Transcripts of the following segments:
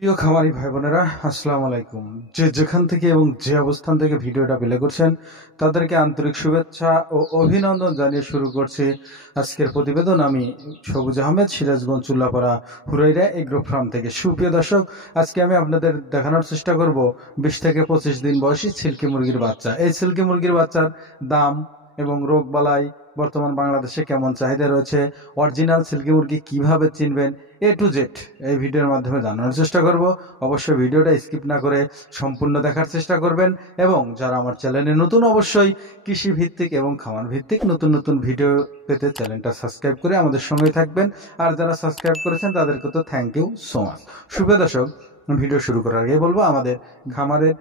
প্রিয় খামারি ভাই বোনেরা, আসসালামু আলাইকুম। যে যেখান থেকে এবং যে অবস্থান থেকে ভিডিওটা প্লে করছেন তাদেরকে আন্তরিক শুভেচ্ছা ও অভিনন্দন জানিয়ে শুরু করছি আজকের প্রতিবেদন। আমি সবুজ আহমেদ, সিরাজগঞ্জ চুল্লাপাড়া হুরাইরা এগ্রো ফার্ম থেকে। সুপ্রিয় দর্শক, আজকে আমি আপনাদের দেখানোর চেষ্টা করব 20 থেকে 25 দিন বয়সী সিল্কি মুরগির বাচ্চা। এই সিল্কি মুরগির বাচ্চার দাম এবং রোগবালাই বর্তমান বাংলাদেশে কেমন চাহিদা রয়েছে, অরিজিনাল সিল্কি মুরগি কিভাবে চিনবেন, এ টু জেড এই ভিডিওর মাধ্যমে জানানোর চেষ্টা করব। অবশ্যই ভিডিওটা স্কিপ না করে সম্পূর্ণ দেখার চেষ্টা করবেন এবং যারা আমার চ্যানেলে নতুন, অবশ্যই কৃষি ভিত্তিক এবং খামার ভিত্তিক নতুন নতুন ভিডিও পেতে চ্যানেলটা সাবস্ক্রাইব করে আমাদের সঙ্গে থাকবেন। আর যারা সাবস্ক্রাইব করেছেন তাদেরকে তো থ্যাংক ইউ সো মাচ। শুভ দর্শক, ভিডিও শুরু করার আগে বলবো আমাদের খামারের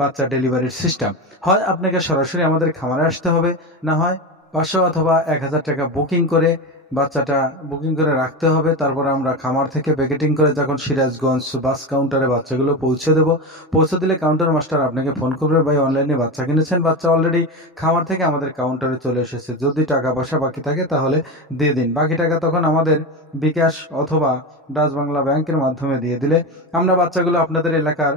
বাচ্চা ডেলিভারির সিস্টেম। হয় আপনাকে সরাসরি আমাদের খামারে আসতে হবে, না হয় 500 অথবা 1000 টাকা বুকিং করে বাচ্চাটা বুকিং করে রাখতে হবে। তারপরে আমরা খামার থেকে প্যাকেটিং করে যখন সিরাজগঞ্জ বাস কাউন্টারে বাচ্চাগুলো পৌঁছে দেবো, পৌঁছে দিলে কাউন্টার মাস্টার আপনাকে ফোন করবে, ভাই অনলাইনে বাচ্চা কিনেছেন, বাচ্চা অলরেডি খামার থেকে আমাদের কাউন্টারে চলে এসেছে, যদি টাকা পয়সা বাকি থাকে তাহলে দিয়ে দিন। বাকি টাকা তখন আমাদের বিকাশ অথবা ডাচ বাংলা ব্যাংকের মাধ্যমে দিয়ে দিলে আমরা বাচ্চাগুলো আপনাদের এলাকার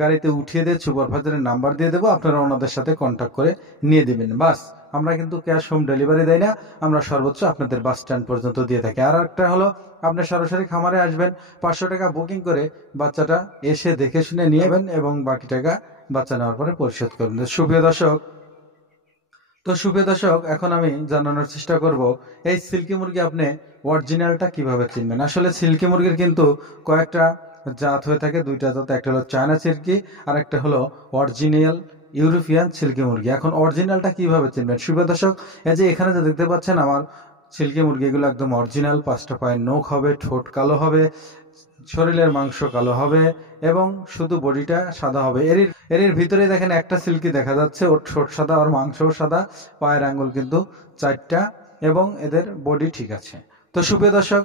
গাড়িতে উঠিয়ে দিয়ে সুপারভাইজারের নাম্বার দিয়ে দেবো, আপনারা ওনাদের সাথে কন্ট্যাক্ট করে নিয়ে দেবেন। বাস, আমরা কিন্তু ক্যাশ হোম ডেলিভারি দেয় না, আমরা সর্বোচ্চ আপনাদের বাস স্ট্যান্ড পর্যন্ত দিয়ে থাকি। আর একটা হলো, আপনি সরাসরি খামারে আসবেন, 500 টাকা বুকিং করে বাচ্চাটা এসে দেখে শুনে নিয়ে যাবেন এবং বাকি টাকা বাচ্চা নেওয়ার পরে পরিশোধ করবেন। সুপ্রিয় দর্শক, এখন আমি জানানোর চেষ্টা করব এই সিল্কি মুরগি আপনি অরিজিনালটা কিভাবে চিনবেন। আসলে সিল্কি মুরগির কিন্তু কয়েকটা জাত হয়ে থাকে, দুইটা জাত, একটা হলো চায়না সিল্কি আর একটা হলো অরিজিনাল ইউরোপিয়ান সিল্কি মুরগি। এখন অরিজিনালটা কিভাবে চিনবেন সুপ্রিয় দর্শক, এই যে এখানে যে দেখতে পাচ্ছেন আমার সিল্কি মুরগিগুলো একদম অরিজিনাল। 5টা পায়ের নখ হবে, ঠোঁট কালো হবে, শরীরের মাংস কালো হবে এবং শুধু বডিটা সাদা হবে। এর ভিতরে দেখেন একটা সিল্কি দেখা যাচ্ছে, ওর ঠোঁট সাদা, ওর মাংসও সাদা, পায়ের আঙ্গুল কিন্তু 4টা এবং এদের বডি ঠিক আছে। তো সুপ্রিয় দর্শক,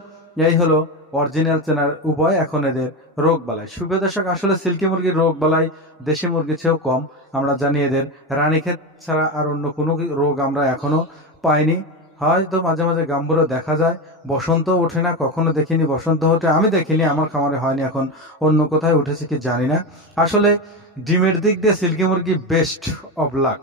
এই হলো অরিজিনাল চেনার উপায়। এখন এদের রোগ বালাই। সুপ্রিয় দর্শক, আসলে সিল্কি মুরগির রোগ বালাই দেশি মুরগির চেয়েও কম। আমরা জানি এদের রানীক্ষেত ছাড়া আর অন্য কোনো রোগ আমরা এখনো পাইনি। হয়তো মাঝে মাঝে গাম্বুরও দেখা যায়, বসন্ত ওঠে না, কখনো দেখিনি বসন্ত হতে, আমি দেখিনি, আমার খামারে হয়নি, এখন অন্য কোথায় উঠেছে কি জানি না। আসলে ডিমের দিক দিয়ে সিল্কি মুরগি বেস্ট অফ লাক।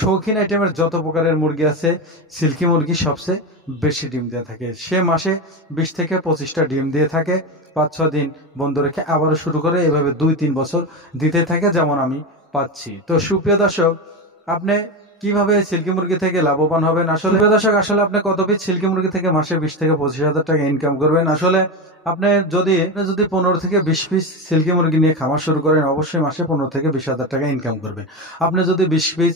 শৌখিন আইটেমের যত প্রকারের মুরগি আছে, সিল্কি মুরগি সবচেয়ে বেশি ডিম দিয়ে থাকে। সে মাসে 20 থেকে 25টা ডিম দিয়ে থাকে, 5-6 দিন বন্ধ রেখে আবারও শুরু করে, এভাবে 2-3 বছর দিতে থাকে, যেমন আমি পাচ্ছি। তো সুপ্রিয় দর্শক, আপনি কিভাবে সিল্কি মুরগি থেকে লাভবান হবেন? আসলে দর্শক, আসলে আপনি কত পিস সিল্কি মুরগি থেকে মাসে 20 থেকে 25,000 টাকা ইনকাম করবেন। আসলে আপনি যদি 15 থেকে 20 পিস সিল্কি মুরগি নিয়ে খামার শুরু করেন, অবশ্যই মাসে 15 থেকে 20,000 টাকা ইনকাম করবেন। আপনি যদি 20 পিস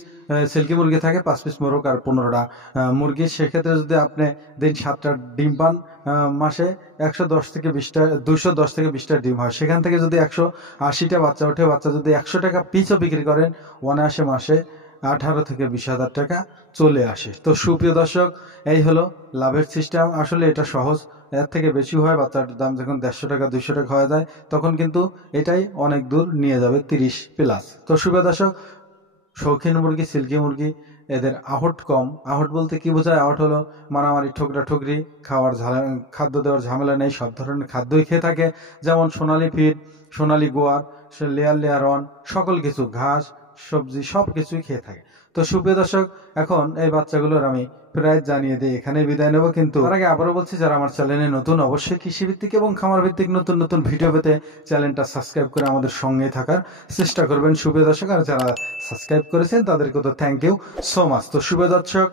সিল্কি মুরগি থাকে, 5 পিস মোরগ আর 15টা মুরগি, সেক্ষেত্রে যদি আপনি দিন 7টা ডিম পান, মাসে 110 থেকে 20টা 210 থেকে 20টা ডিম হয়, সেখান থেকে যদি 180টা বাচ্চা ওঠে, বাচ্চা যদি 100 টাকা পিসও বিক্রি করেন, অনায়াসে মাসে 18 থেকে 20,000 টাকা চলে আসে। তো সুপ্রিয় দর্শক, এই হলো লাভের সিস্টেম। আসলে এটা সহজ, এর থেকে বেশি হয়, বাচ্চার দাম যখন 150 টাকা 200 টাকা হয়ে যায়, তখন কিন্তু এটাই অনেক দূর নিয়ে যাবে, 30 প্লাস। তো সুপ্রিয় দর্শক, শৌখিন মুরগি সিল্কি মুরগি এদের আহট কম। আহট বলতে কি বোঝায়? আহট হলো মারামারি, ঠোকরা ঠুকরি, খাদ্য দেওয়ার ঝামেলা নেই, সব ধরনের খাদ্যই খেয়ে থাকে, যেমন সোনালি ফিড, সোনালি গোয়ার, লেয়ার ওয়ান, সকল কিছু ঘাস সবজি সব কিছুই খেয়ে থাকে। তো সুপ্রিয় দর্শক, এখন এই বাচ্চাগুলোর আমি প্রায় জানিয়ে দিই, এখানে বিদায় নেব। কিন্তু তার আগে আবারও বলছি, যারা আমার চ্যানেলে নতুন, অবশ্যই কৃষিভিত্তিক এবং খামার ভিত্তিক নতুন নতুন ভিডিও পেতে চ্যানেলটা সাবস্ক্রাইব করে আমাদের সঙ্গে থাকার চেষ্টা করবেন সুপ্রিয় দর্শক। আর যারা সাবস্ক্রাইব করেছেন তাদেরকে তো থ্যাংক ইউ সো মাচ। তো সুপ্রিয় দর্শক,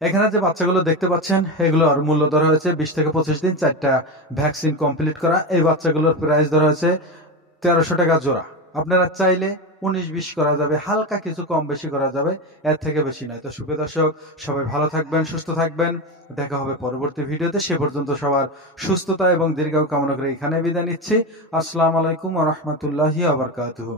এখানে যে বাচ্চাগুলো দেখতে পাচ্ছেন, এগুলোর মূল্য ধরা হয়েছে 20 থেকে 25 দিন, 4টা ভ্যাকসিন কমপ্লিট করা। এই বাচ্চাগুলোর প্রাইস ধরা হয়েছে 1300 টাকা জোড়া। আপনারা চাইলে 19-20 করা যাবে, হালকা কিছু কম বেশি করা যাবে, এর থেকে বেশি নয়। তো সুপ্রিয় দর্শক, সবাই ভালো থাকবেন, সুস্থ থাকবেন, দেখা হবে পরবর্তী ভিডিওতে। সে পর্যন্ত সবার সুস্থতা এবং দীর্ঘায়ু কামনা করে এখানে বিদায় নিচ্ছি। আসসালামু আলাইকুম ওয়া রাহমাতুল্লাহি ওয়া বারাকাতুহু।